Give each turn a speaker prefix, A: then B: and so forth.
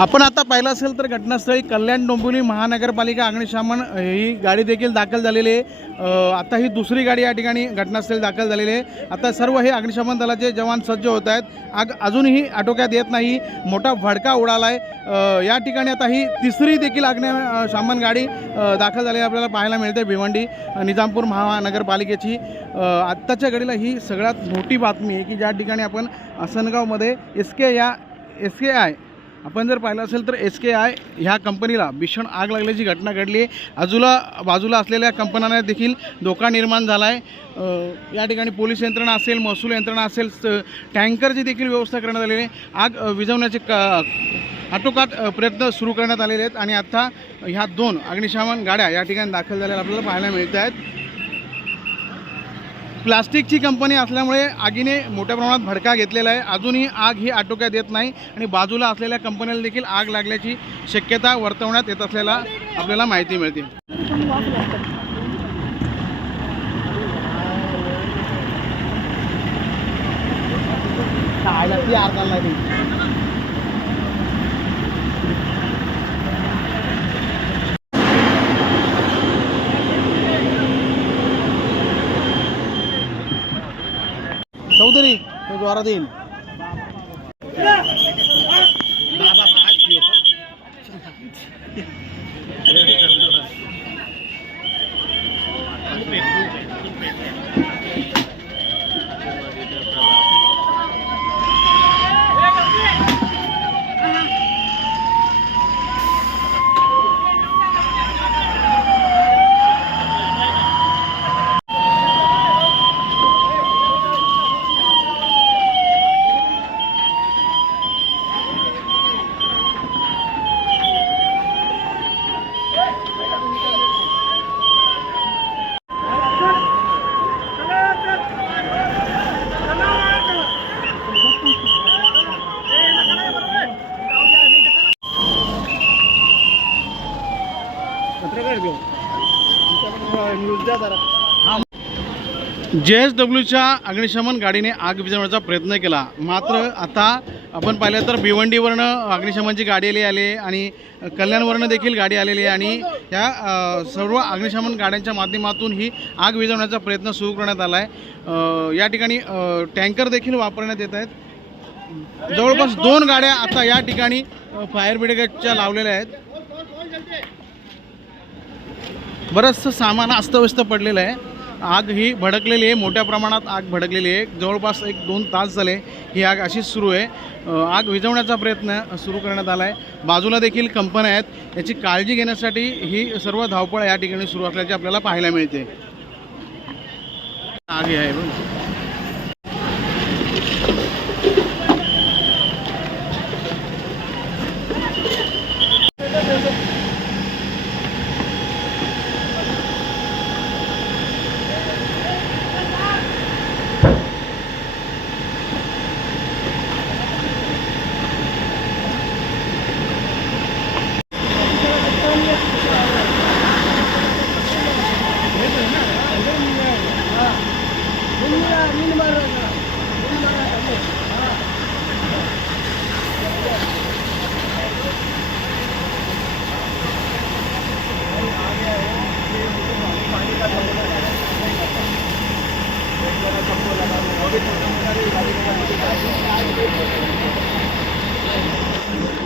A: आपण आता पाहिलं असेल तर घटनास्थळी कल्याण डोंबिवली महानगरपालिका अग्निशमन ही गाडी देखील दाखल झालेली आहे. आता ही दुसरी गाडी या ठिकाणी घटनास्थळी दाखल झालेली आहे. आता सर्व हे अग्निशमन दलाचे जवान सज्ज होत आहेत. आग अजूनही आटोक्यात येत नाही. मोठा भडका उडाला आहे या ठिकाणी आता ही तिसरी देखील अग्निशमन गाडी दाखल झालेली आपल्याला पाहायला मिळते भिवंडी निजामपूर महानगरपालिकेची. आत्ताच्या घडीला ही सगळ्यात मोठी बातमी आहे की ज्या ठिकाणी आपण आसनगावमध्ये एस के या एस के आय आपण जर पाहिलं असेल तर एस के आय ह्या कंपनीला भीषण आग लागल्याची घटना घडली आहे. आजूला बाजूला असलेल्या कंपन्यांना देखील धोका निर्माण झाला आहे या ठिकाणी पोलीस यंत्रणा असेल महसूल यंत्रणा असेल स- टँकरची देखील व्यवस्था करण्यात आलेली आहे. आग विझवण्याचे क आटोकाट प्रयत्न सुरू करण्यात आलेले आहेत. आणि आत्ता ह्या दोन अग्निशमन गाड्या या ठिकाणी दाखल झालेल्या आपल्याला पाहायला मिळत आहेत. प्लास्टिकची कंपनी असल्यामुळे आगीने मोठ्या प्रमाणात भडका घेतलेला आहे. अजूनही आग ही आटोक्यात येत नाही आणि बाजूला असलेल्या कंपन्याला देखील आग लागल्याची शक्यता वर्तवण्यात येत असलेला आपल्याला माहिती मिळते. चौधरी চৌধুরী আরাদিন। বাবা जे एस डब्ल्यूच्या अग्निशमन गाडीने आग विझवण्याचा प्रयत्न केला. मात्र आता आपण पाहिलं तर भिवंडीवरनं अग्निशमनची गाडी आली आहे आणि कल्याणवरनं देखील गाडी आलेली आहे आणि या सर्व अग्निशमन गाड्यांच्या माध्यमातून ही आग विझवण्याचा प्रयत्न सुरू करण्यात आला आहे या ठिकाणी टँकर देखील वापरण्यात येत आहेत. जवळपास दोन गाड्या आता या ठिकाणी फायर ब्रिगेडच्या लावलेल्या आहेत. बरंचसं सामान अस्तव्यस्त पडलेलं आहे. आग ही भडकलेली आहे मोठ्या प्रमाणात आग भडकलेली आहे. जवळपास एक दोन तास झाले ही आग अशीच सुरू आहे. आग विझवण्याचा प्रयत्न सुरू करण्यात आला आहे. बाजूला देखील कंपन्या आहेत. याची काळजी घेण्यासाठी ही सर्व धावपळ या ठिकाणी सुरू असल्याचे आपल्याला पाहायला मिळते. आग ही आहे Thank you.